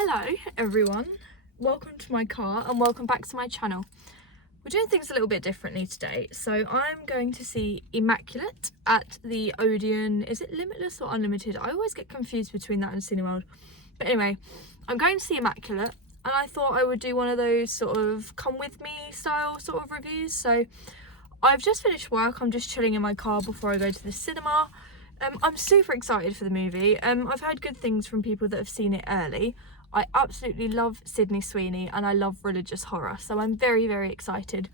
Hello everyone, welcome to my car and welcome back to my channel. We're doing things a little bit differently today, so I'm going to see Immaculate at the Odeon. Is it Limitless or Unlimited? I always get confused between that and Cineworld. But anyway, I'm going to see Immaculate and I thought I would do one of those sort of come with me style sort of reviews. So I've just finished work, I'm just chilling in my car before I go to the cinema. I'm super excited for the movie. I've heard good things from people that have seen it early. I absolutely love Sydney Sweeney and I love religious horror, so I'm very, very excited.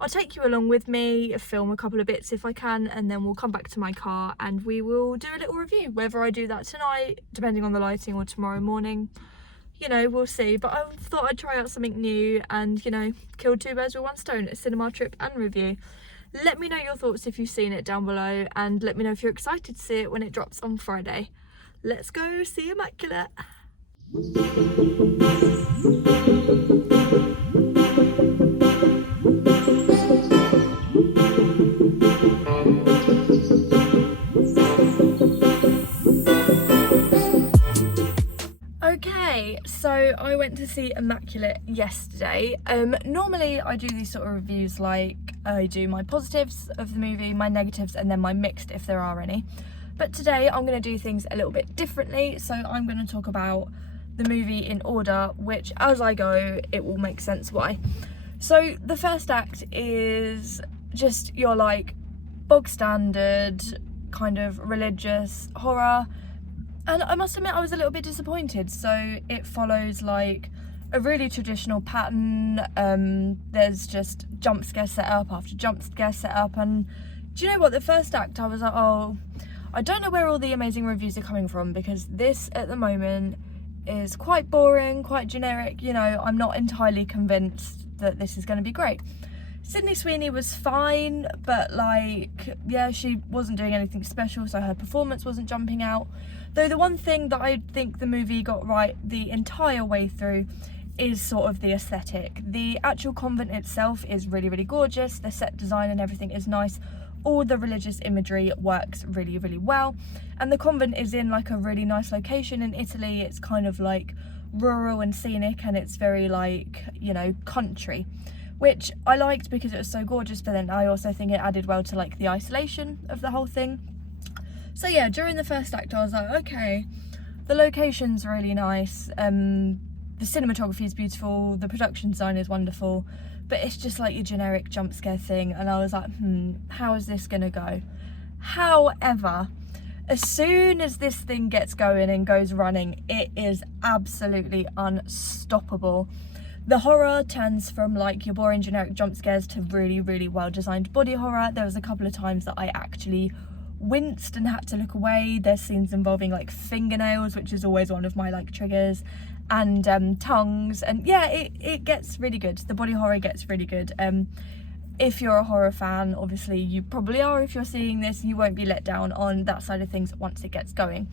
I'll take you along with me, film a couple of bits if I can, and then we'll come back to my car and we will do a little review. Whether I do that tonight, depending on the lighting, or tomorrow morning, you know, we'll see. But I thought I'd try out something new and, you know, kill two birds with one stone, a cinema trip and review. Let me know your thoughts if you've seen it down below, and let me know if you're excited to see it when it drops on Friday. Let's go see Immaculate. Okay, so I went to see Immaculate yesterday. Normally I do these sort of reviews, like I do my positives of the movie, my negatives, and then my mixed if there are any. But today I'm going to do things a little bit differently, so I'm going to talk about the movie in order, which as I go it will make sense why. So the first act is just your like bog standard kind of religious horror. And I must admit I was a little bit disappointed. So it follows like a really traditional pattern. There's just jump scare set up after jump scare set up. And do you know what? The first act I was like, oh, I don't know where all the amazing reviews are coming from, because this at the moment is quite boring, quite generic. You know, I'm not entirely convinced that this is going to be great. Sydney Sweeney was fine, but like, yeah, she wasn't doing anything special, so her performance wasn't jumping out. Though the one thing that I think the movie got right the entire way through is sort of the aesthetic. The actual convent itself is really, really gorgeous. The set design and everything is nice. All the religious imagery works really, really well. And the convent is in like a really nice location in Italy. It's kind of like rural and scenic, and it's very like, you know, country, which I liked because it was so gorgeous. But then I also think it added well to like the isolation of the whole thing. So yeah, during the first act I was like, okay, the location's really nice, the cinematography is beautiful, the production design is wonderful, but it's just like your generic jump scare thing, and I was like, how is this gonna go? However, as soon as this thing gets going and goes running, it is absolutely unstoppable. The horror turns from like your boring generic jump scares to really, really well designed body horror. There was a couple of times that I actually winced and had to look away. There's scenes involving like fingernails, which is always one of my like triggers, and tongues, and yeah, it gets really good. The body horror gets really good. If you're a horror fan, obviously you probably are, if you're seeing this, you won't be let down on that side of things once it gets going.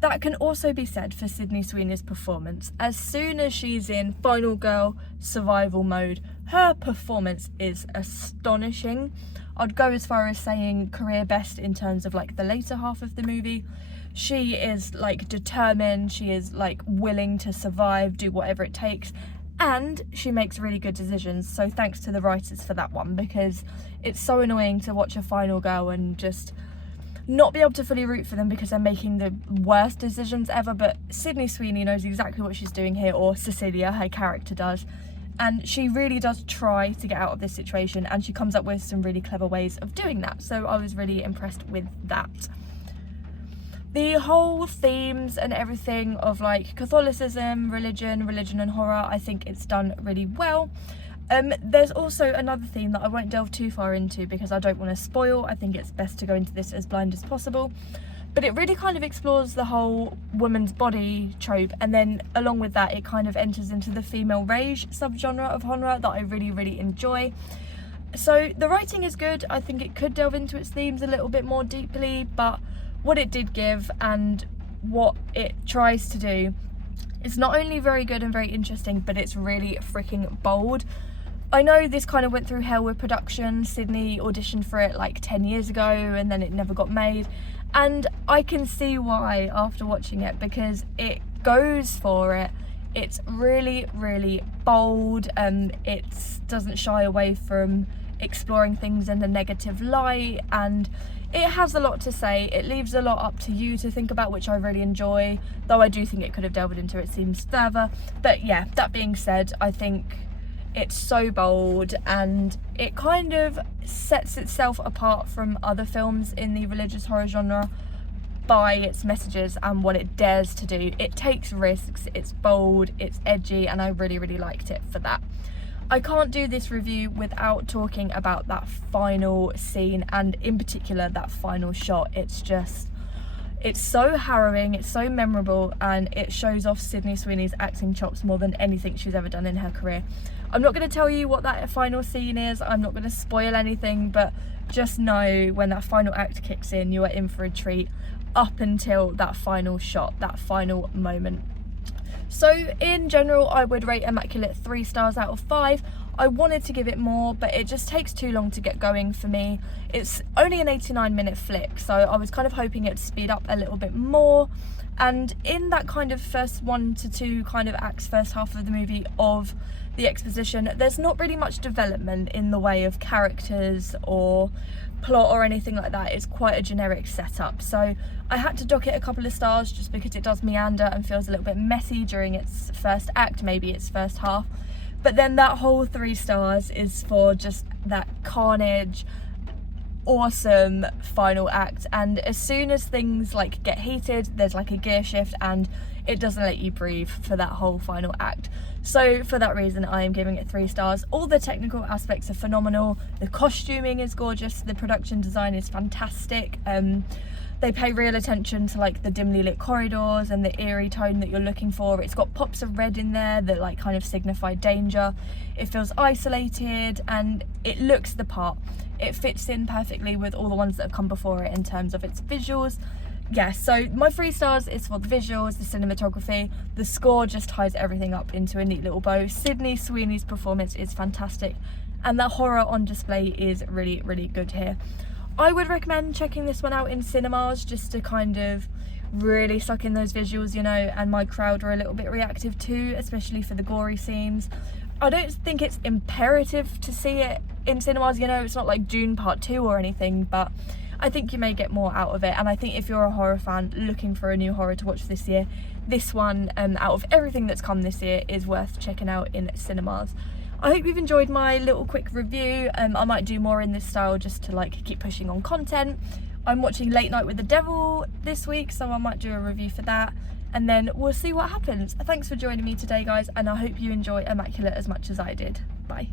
That can also be said for Sydney Sweeney's performance. As soon as she's in Final Girl survival mode, her performance is astonishing. I'd go as far as saying career best in terms of like the later half of the movie. She is like determined, she is like willing to survive, do whatever it takes, and she makes really good decisions. So thanks to the writers for that one, because it's so annoying to watch a Final Girl and just not be able to fully root for them because they're making the worst decisions ever. But Sydney Sweeney knows exactly what she's doing here, or Cecilia, her character, does. And she really does try to get out of this situation, and she comes up with some really clever ways of doing that. So I was really impressed with that. The whole themes and everything of like Catholicism, religion and horror, I think it's done really well. There's also another theme that I won't delve too far into because I don't want to spoil. I think it's best to go into this as blind as possible. But it really kind of explores the whole woman's body trope, and then along with that it kind of enters into the female rage subgenre of horror that I really, really enjoy. So the writing is good. I think it could delve into its themes a little bit more deeply, but what it did give and what it tries to do is not only very good and very interesting, but it's really freaking bold. I know this kind of went through hell with production. Sydney auditioned for it like 10 years ago and then it never got made. And I can see why after watching it, because it goes for it It's really, really bold. It doesn't shy away from exploring things in a negative light, and it has a lot to say. It leaves a lot up to you to think about, which I really enjoy, though I do think it could have delved into it seems further. But yeah, that being said, I think it's so bold, and it kind of sets itself apart from other films in the religious horror genre by its messages and what it dares to do. It takes risks, it's bold, it's edgy, and I really, really liked it for that. I can't do this review without talking about that final scene, and in particular that final shot. It's so harrowing, it's so memorable, and it shows off Sydney Sweeney's acting chops more than anything she's ever done in her career. I'm not going to tell you what that final scene is, I'm not going to spoil anything, but just know when that final act kicks in, you are in for a treat up until that final shot, that final moment. So in general, I would rate Immaculate 3 stars out of 5. I wanted to give it more, but it just takes too long to get going for me. It's only an 89-minute flick, so I was kind of hoping it'd speed up a little bit more. And in that kind of first 1 to 2 kind of acts, first half of the movie of the exposition, there's not really much development in the way of characters or plot or anything like that. It's quite a generic setup, so I had to dock it a couple of stars just because it does meander and feels a little bit messy during its first act, maybe its first half. But then that whole 3 stars is for just that carnage, awesome final act, and as soon as things like get heated, there's like a gear shift and it doesn't let you breathe for that whole final act. So for that reason, I am giving it 3 stars. All the technical aspects are phenomenal, the costuming is gorgeous, the production design is fantastic. They pay real attention to like the dimly lit corridors and the eerie tone that you're looking for. It's got pops of red in there that like kind of signify danger. It feels isolated and it looks the part. It fits in perfectly with all the ones that have come before it in terms of its visuals. Yeah, so my 3 stars is for the visuals, the cinematography, the score just ties everything up into a neat little bow. Sydney Sweeney's performance is fantastic, and that horror on display is really, really good here. I would recommend checking this one out in cinemas just to kind of really suck in those visuals, you know, and my crowd are a little bit reactive too, especially for the gory scenes. I don't think it's imperative to see it in cinemas, you know, it's not like Dune Part 2 or anything, but I think you may get more out of it. And I think if you're a horror fan looking for a new horror to watch this year, this one, out of everything that's come this year, is worth checking out in cinemas. I hope you've enjoyed my little quick review. I might do more in this style just to like keep pushing on content. I'm watching Late Night with the Devil this week, so I might do a review for that, and then we'll see what happens. Thanks for joining me today, guys, and I hope you enjoy Immaculate as much as I did. Bye.